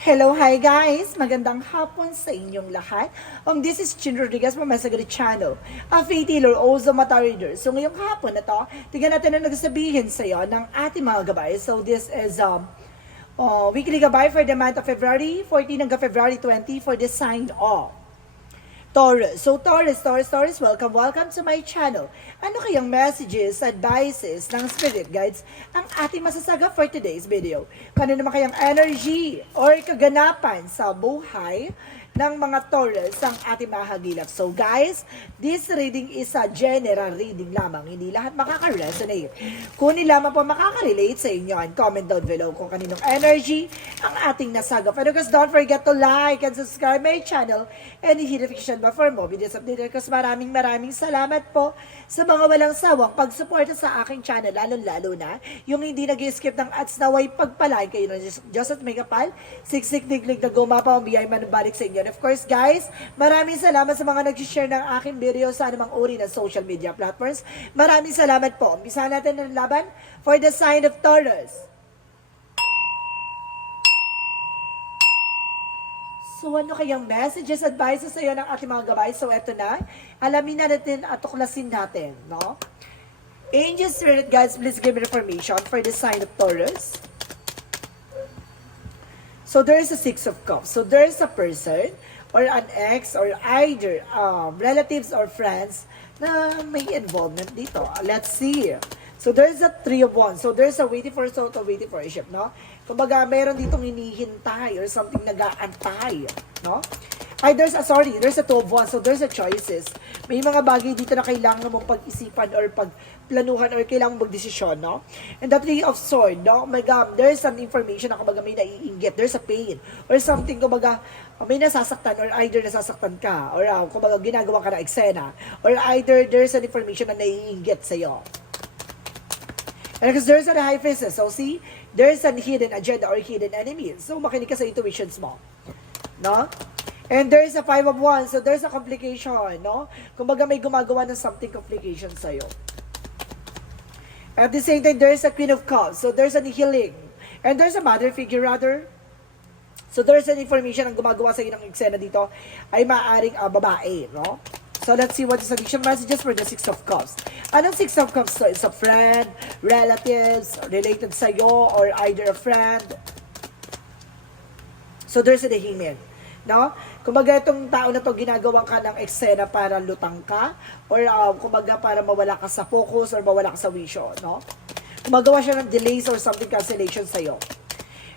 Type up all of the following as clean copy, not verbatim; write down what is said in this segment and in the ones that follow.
Hello, hi guys! Magandang hapon sa inyong lahat. This is Chin Rodriguez from Masagari Channel, a faith healer, also mata reader. So ngayong hapon na to, tignan natin ang nagsasabihin sa iyo ng ating mga gabay. So this is weekly gabay for the month of February 14 hanggang February 20 for the sign of Taurus. So Taurus, welcome to my channel. Ano kayang messages, advices ng spirit guides ang ating masasaga for today's video? Kano naman kayang energy or kaganapan sa buhay ng mga Taurus ang ating mahagilap? So guys, this reading is a general reading lamang. Hindi lahat makaka-resonate. Kunin lamang po makaka-relate sa inyo and comment down below kung kaninong energy ang ating nasagap. And of course, don't forget to like and subscribe my channel and hit notification bell for more videos updated. Because maraming salamat po sa mga walang sawang pagsuporta sa aking channel, lalo na yung hindi nag-skip ng ads na way pagpalain kayo ng Diyos at may kapal, siksik diglig na gumapa ang biyay manubalik sa inyo. And of course guys, maraming salamat sa mga nag-share ng aking video sa anumang uri ng social media platforms. Maraming salamat po. Umpisahan natin ang laban for the sign of Taurus. So ano kayang messages, advices sa iyo ng ating mga gabay? So eto na, alamin na natin at tuklasin natin, no? Angel Spirit Guides, please give me information for the sign of Taurus. So there is a Six of Cups. So there is a person or an ex or either relatives or friends na may involvement dito. Let's see. So there's a Three of Wands. So there's a waiting for a soul or waiting for a ship, no? Kumbaga, meron ditong hinihintay or something nag-aantay, no? Ay, there's a Two of Wands. So there's a choices. May mga bagay dito na kailangan mong pag-isipan or pagplanuhan or kailangan mong magdesisyon, no? And the Three of Swords, no? My God, there's some information na kumbaga may naiinggit. There's a pain or something kumbaga may nasasaktan or either nasasaktan ka or kumbaga ginagawa ka na eksena or either there's an information na naiinggit sa'yo. And because there's a high priestess, so see, there's a hidden agenda or hidden enemy. So makinig ka sa intuitions mo, no? And there's a Five of Wands, so there's a complication, no? Kumbaga may gumagawa ng something complication sa'yo. At the same time, there's a Queen of Cups, so there's a healing. And there's a mother figure rather. So there's an information ang gumagawa sa ng eksena dito ay maaaring babae, no? So let's see what is addiction messages for the Six of Cups. Anong Six of Cups to? It's a friend, relatives, related sa'yo, or either a friend. So there's a hangman, no? Kumbaga itong tao na to ginagawa ka ng eksena para lutang ka or kumbaga para mawala ka sa focus or mawala ka sa wisyo, no? Gumagawa siya ng delays or something cancellation sa'yo.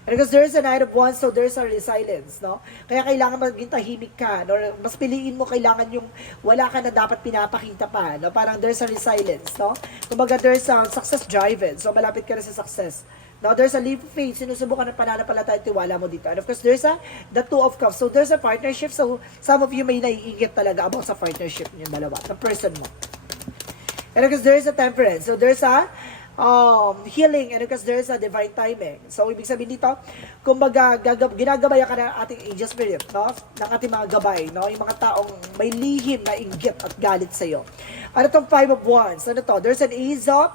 And because there's a Knight of Wands, so there's a resilience, no? Kaya kailangan maging tahimik ka, no? Mas piliin mo kailangan yung wala ka na dapat pinapakita pa, no? Parang there's a resilience, no? Kumbaga there's a success driven, so malapit ka na sa success. Now, there's a leap of faith, sinusubukan ng pananampalataya at tiwala mo dito. And of course, there's the Two of Cups, so there's a partnership, so some of you may naiingit talaga about sa partnership niyo dalawa, ng person mo. And of course, there's a Temperance, so there's a healing, and because there's a divine timing. So, ibig sabihin dito, kumbaga, ginagabayan ka ng ating angel spirit, no? Ng ating mga gabay, no? Yung mga taong may lihim na inggit at galit sa'yo. Ano tong Five of Wands? Ano to? There's an Ace of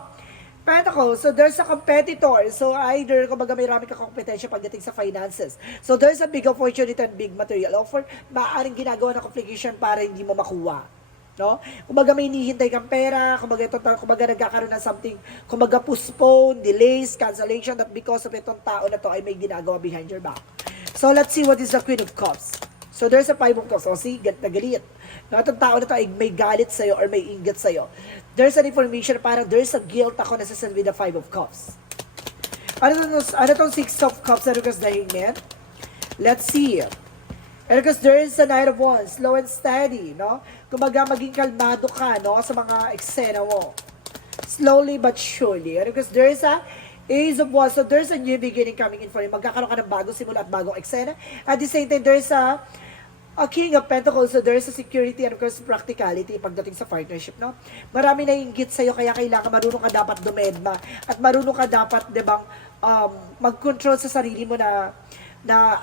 Pentacles. So, there's a competitor. So, either, kumbaga, may rami ka kompetensya pagdating sa finances. So, there's a big opportunity and big material offer. Maaaring ginagawa ng complication para hindi mo makuha. No? Kumbaga may hinihintay kang pera, kumbaga nagkakaroon ng something, kumbaga postpone, delays, cancellation, that because of itong tao na to ay may ginagawa behind your back. So let's see what is the Queen of Cups. So there's a Five of Cups. So see, nagalit. No, itong tao na to ay may galit sa'yo or may inggit sa'yo. There's an information, parang there's a guilt ako necessary with the Five of Cups. Ano tong Six of Cups na because the Hangman? Let's see. And because there is a Knight of Wands, slow and steady, no? Kumbaga, maging kalmado ka, no? Sa mga eksena mo. Slowly but surely. And because there is a Ace of Wands, so there's a new beginning coming in for you. Magkakaroon ka ng bagong simula at bagong eksena. At the same time, there's a King of Pentacles, so there's a security and of course practicality pagdating sa partnership, no? Marami na inggit sa'yo, kaya kailangan marunong ka dapat dumedma. At marunong ka dapat, di bang, mag-control sa sarili mo na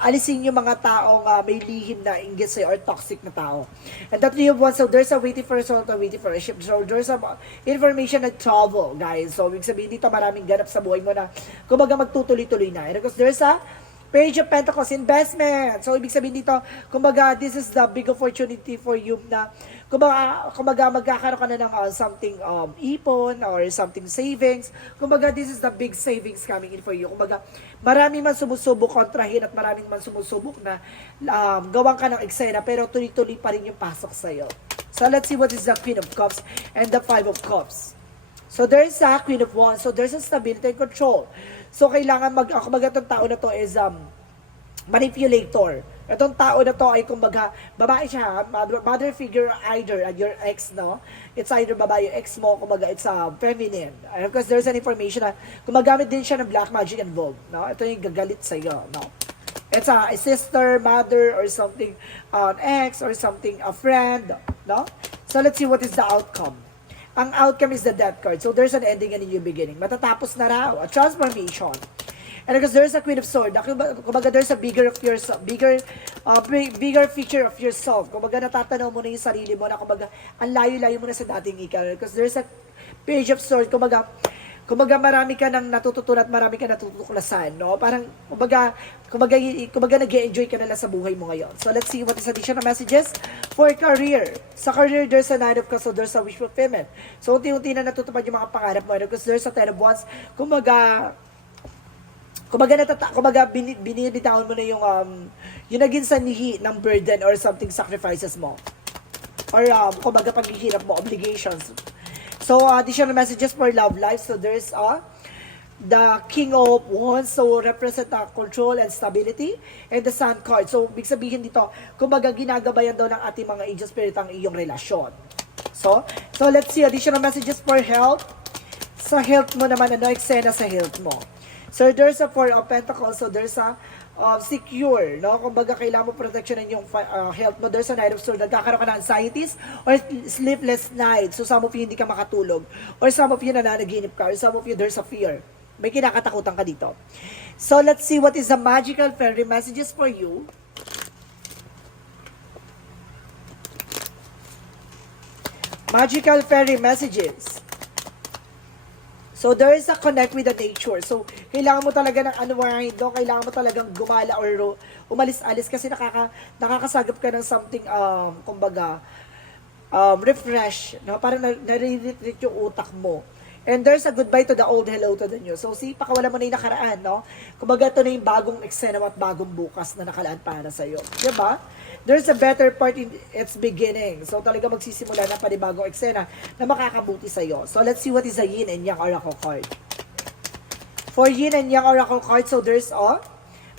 alisin yung mga taong may lihim na inggit sa'yo or toxic na tao. And that Three of Wands, so there's a waiting for a soul or waiting for a ship. So there's a information na trouble, guys. So ibig sabihin dito maraming ganap sa buhay mo na kumbaga magtutuloy-tuloy na. And because there's a Page of Pentacles, investment. So, ibig sabihin dito, kumbaga, this is the big opportunity for you na, kumbaga magkakaroon ka na ng something ipon or something savings. Kumbaga, this is the big savings coming in for you. Kumbaga, marami man sumusubok kontrahin at maraming man sumusubok na gawan ka ng eksena, pero tuloy-tuloy pa rin yung pasok sa'yo. So, let's see what is the Queen of Cups and the Five of Cups. So, there's a Queen of Wands. So, there's a stability and control. So, kailangan kumbaga itong tao na to is manipulator. Itong tao na to ay kumbaga, babae siya, mother figure either your ex, no? It's either babae yung ex mo, kumbaga it's feminine. And of course, there's an information na gumagamit din siya ng black magic involved, no? Ito yung gagalit sa'yo, no? It's a sister, mother, or something, an ex, or something, a friend, no? So, let's see what is the outcome. Ang outcome is the Death card. So, there's an ending and a new beginning. Matatapos na raw. A transformation. And because there's a Queen of Swords. Kumbaga, there's a bigger feature of yourself. Kumbaga, natatanaw mo na yung sarili mo na kumbaga, ang layo-layo mo na sa dating ikaw. Because there's a Page of Swords. Kumbaga marami ka nang natututunan at marami ka natutuklasan, no? Parang, kumbaga nag-e-enjoy ka na lang sa buhay mo ngayon. So, let's see what is additional messages for career. Sa career, there's a Knight of Cups, so there's a wish fulfillment. So, unti-unti na natutupad yung mga pangarap mo, because there's a Ten of Wands. Kumbaga binibitawan mo na yung naging sanhi ng burden or something sacrifices mo. Or, kumbaga paghihirap mo, obligations. So, additional messages for love life. So, there's the King of Wands. So, represent control and stability. And the Sun card. So, big sabihin dito, kumbaga ginagabayan daw ng ating mga angel spirit ang iyong relasyon. So let's see additional messages for health. Sa health mo naman, eksena sa health mo. So, there's a Four of Pentacles. So, there's a secure, no? Kumbaga, kailangan mo protection ng yung health mo. There's a Knight of Swords. Nagkakaroon ka ng anxieties or sleepless nights. So, some of you hindi ka makatulog. Or some of you nananaginip ka. Or some of you, there's a fear. May kinakatakutan ka dito. So, let's see what is the magical fairy messages for you. Magical fairy messages. So, there is a connect with the nature. So, kailangan mo talaga ng unwind, no? Kailangan mo talagang gumala or umalis-alis kasi nakakasagap ka ng something, refresh, no? Parang nare-retreat yung utak mo. And there's a goodbye to the old, hello to the new. So, pakawala mo na yung nakaraan, no? Kumbaga, ito na yung bagong eksena at bagong bukas na nakalaan para sa'yo. Diba? There's a better part in its beginning. So, talaga magsisimula na panibagong eksena na makakabuti sa'yo. So, let's see what is a Yin and Yang Oracle card. For Yin and Yang Oracle card, so there's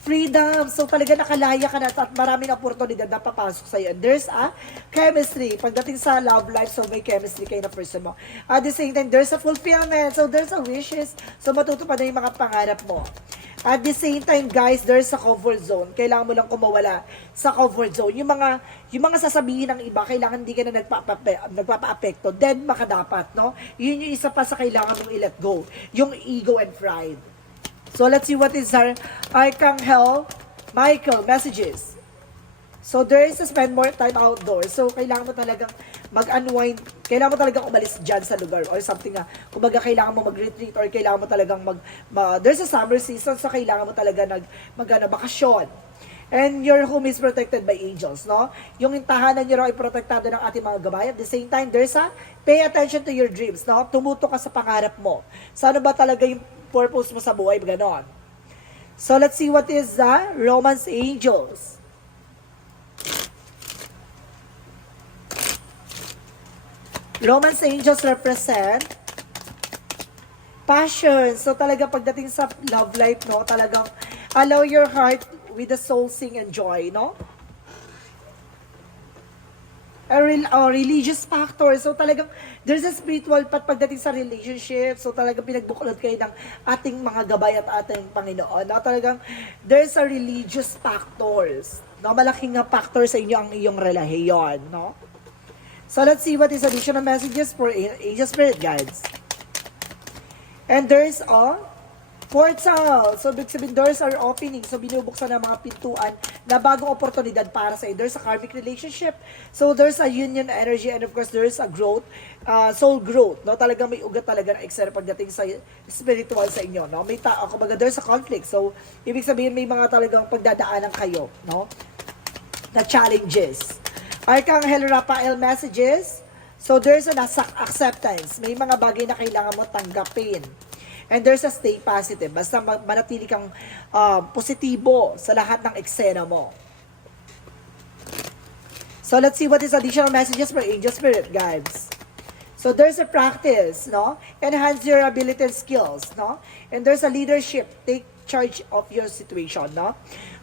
freedom. So, talaga nakalaya ka na at maraming oportunidad na papasok sa'yo. And there's a chemistry. Pagdating sa love life, so may chemistry kayo na person mo. At the same time, there's a fulfillment. So, there's a wishes. So, matutupad na yung mga pangarap mo. At the same time, guys, there's a comfort zone. Kailangan mo lang kumawala sa comfort zone. Yung mga sasabihin ng iba, kailangan hindi ka na nagpapa-apekto. Then, makadapat, no? Yun yung isa pa sa kailangan mong i-let go. Yung ego and pride. So, let's see what is our Archangel Michael messages. So, there is to spend more time outdoors. So, kailangan mo talagang mag-unwind. Kailangan mo talagang umalis dyan sa lugar or something na, kumbaga, kailangan mo mag-retreat or kailangan mo talagang there's a summer season, so kailangan mo talaga bakasyon. And your home is protected by angels, no? Yung tahanan nyo raw ay protektado ng ating mga gabay. At the same time, there's a pay attention to your dreams, no? Tumuto ka sa pangarap mo. So, ano ba talaga yung purpose mo sa buhay? Ganon. So, let's see what is the Romance Angels. Romance Angels represent passion. So, talaga pagdating sa love life, no? Talagang allow your heart with the soul sing and joy, no? A religious factor. So, talagang there's a spiritual part pagdating sa relationship. So, talagang pinagbuklod kayo ng ating mga gabay at ating Panginoon, no? Talagang there's a religious factors, no? Malaking factor sa inyo ang iyong relasyon, no? So, let's see what is additional messages for angel spirit guides. And there's Portal. So, ibig sabihin, doors are opening. So, binubuksan ng mga pintuan na bagong oportunidad para sa iyo. There's a karmic relationship. So, there's a union energy and of course, there's a growth, soul growth. No? Talagang may ugat talaga ng extra pagdating sa spiritual sa inyo. No? May kumbaga, there's a conflict. So, ibig sabihin, may mga talagang pagdadaanan kayo. No? Na challenges. Archangel Raphael messages. So, there's an acceptance. May mga bagay na kailangan mo tanggapin. And there's a stay positive. Basta manatili kang positibo sa lahat ng eksena mo. So, let's see what is additional messages for Angel Spirit, guys. So, there's a practice, no? Enhance your ability and skills, no? And there's a leadership. Take charge of your situation, no?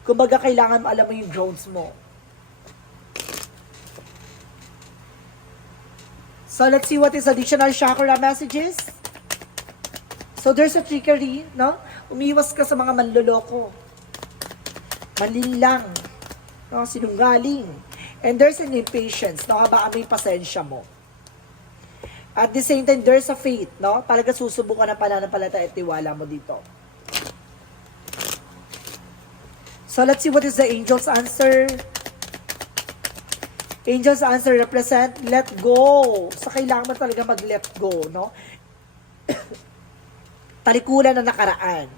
Kumbaga, kailangan alam mo yung grounds mo. So, let's see what is additional chakra messages. So, there's a trickery, no? Umiwas ka sa mga manloloko. Malinlang. No? Sinungaling. And there's an impatience, no? Habaan mo yung pasensya mo. At the same time, there's a faith, no? Talaga susubukan ng pananampalataya at tiwala mo dito. So, let's see what is the angel's answer. Angel's answer represent, let go. So, kailangan mo talaga mag-let go, no? Talikuran na nakaraan.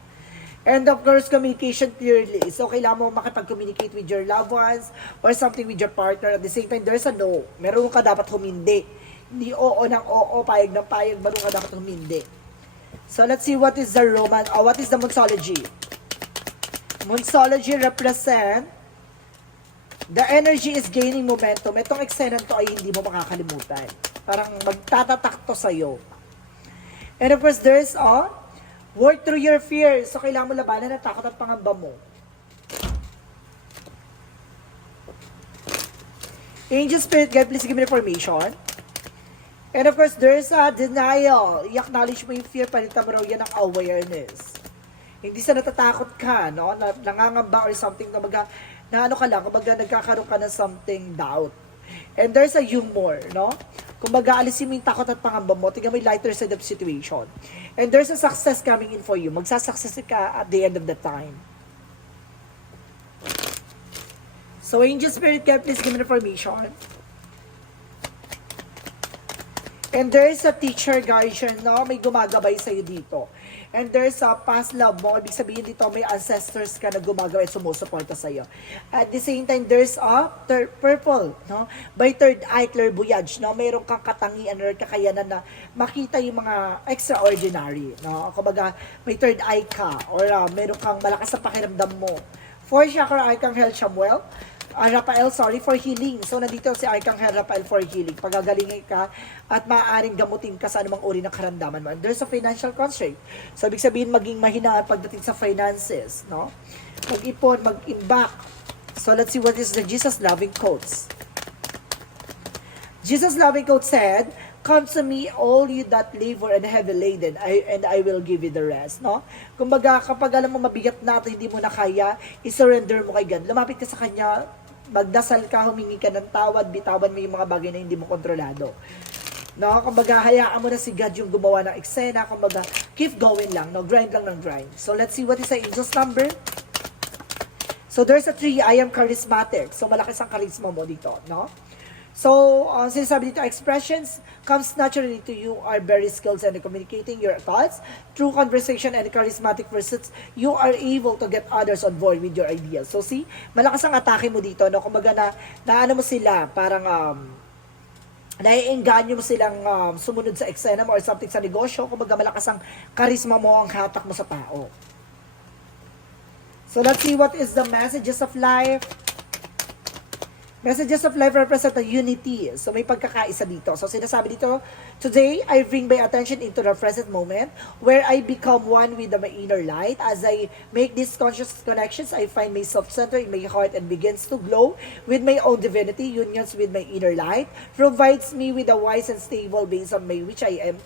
And of course, communication clearly. So, kailangan mo makipag-communicate with your loved ones or something with your partner. At the same time, there's a no. Meron ka dapat humindi. Hindi oo ng oo, payag ng payag, meron ka dapat humindi. So, let's see what is the Roman, what is the Monsology. Monsology represent the energy is gaining momentum. Itong eksena to ay hindi mo makakalimutan. Parang magtatatak to sa'yo. And of course, there's a work through your fears. So, kailangan mo labanan ang takot at pangamba mo. Angel Spirit Guide, please give me information. And of course, there's a denial. I-acknowledge mo yung fear, palitan mo raw yan ng awareness. Hindi sa natatakot ka, no? Nangangamba or something, kumbaga, na ano ka lang, kumbaga nagkakaroon ka ng something doubt. And there's a humor, no? Kumbaga, alisin mo yung takot at pangamba mo, tingnan mo yung lighter side of situation. And there's a success coming in for you. Magsasuccess ka at the end of the time. So, Angel Spirit Guide, please give me information. And there's a teacher guardian, no? May gumagabay sa'yo dito. And there's a past love mo. Ibig sabihin dito, may ancestors ka na gumagabay at sumusuporta sa'yo. At the same time, there's a purple, no? By third eye, clairvoyance, no? Mayroon kang katangian or kakayanan na makita yung mga extraordinary, no? Kumbaga, may third eye ka or mayroon kang malakas sa pakiramdam mo. Fourth chakra, Archangel Samuel. Raphael, sorry, for healing. So, nandito si Archangel Raphael for healing. Pagagalingin ka at maaaring gamutin ka sa anumang uri ng karamdaman mo. And there's a financial constraint. So, ibig sabihin, maging mahinaan pagdating sa finances, no? Mag-ipon, mag-imbak. So, let's see what is the Jesus loving quotes. Jesus loving quote said, "Come to me, all you that labor and heavy laden, and I will give you the rest." No? Kumbaga, kapag alam mo mabigat na at hindi mo na kaya, i-surrender mo kay God. Lumapit ka sa Kanya, magdasal ka, humingi ka ng tawad, bitawan mo yung mga bagay na hindi mo kontrolado. No? Kumbaga, hayaan mo na si God yung gumawa ng eksena. Kumbaga, keep going lang. No? Grind lang ng grind. So, let's see what is the angel's number. So, there's a 3, I am charismatic. So, malakas ang charisma mo dito. No? So, sinasabi dito, expressions comes naturally to you, are very skilled in communicating your thoughts. Through conversation and charismatic pursuits, you are able to get others on board with your ideas. So, see, malakas ang atake mo dito, no? Kumbaga na ano mo sila, parang, naiengganyo mo silang sumunod sa eksena mo or something sa negosyo. Kumbaga, malakas ang charisma mo, ang hatak mo sa tao. So, let's see what is the messages of life. Messages of life represent a unity. So, may pagkakaisa dito. So, sinasabi dito, today, I bring my attention into the present moment where I become one with my inner light. As I make these conscious connections, I find myself centered in my heart and begins to glow with my own divinity. Unions with my inner light provides me with a wise and stable base on my which I am.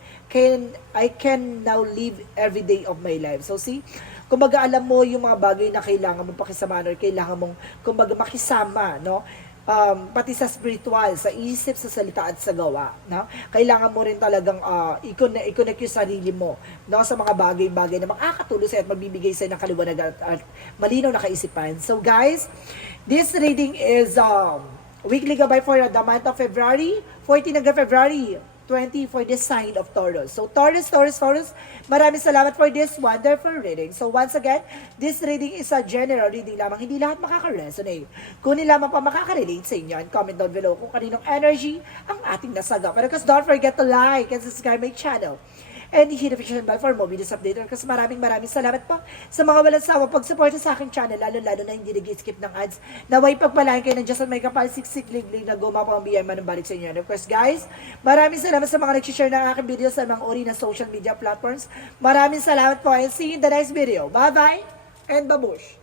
I can now live every day of my life. So, see, kumbaga alam mo yung mga bagay na kailangan mong pakisama or kailangan mong kumbaga makisama, no? pati sa spiritual, sa isip, sa salita at sa gawa, no? Kailangan mo rin talagang i-connect yung sarili mo, no, sa mga bagay-bagay na makakatulong sa'yo at magbibigay sa'yo ng kaliwanagan at malinaw na kaisipan. So guys, this reading is weekly gabay for the month of February, 14 hanggang February 20 for this sign of Taurus. So Taurus, maraming salamat for this wonderful reading. So once again, this reading is a general reading lamang. Hindi lahat makaka-resonate. Kunin lamang pa makaka-relate sa inyo. And comment down below kung kaninong energy ang ating nasagap. Pero because don't forget to like and subscribe my channel. And hit the notification bell for more videos update. Kasi maraming salamat po sa mga walang sawa pag-suporta sa aking channel, lalo na hindi nag-skip ng ads. Naway pagpalain kayo ng Diyos at may kapal siksik-liglig na gumapa ang biyay manumbalik sa inyo. And of course guys, maraming salamat sa mga nag-share ng aking videos sa mga uri ng social media platforms. Maraming salamat po and see you in the next video. Bye-bye and babush!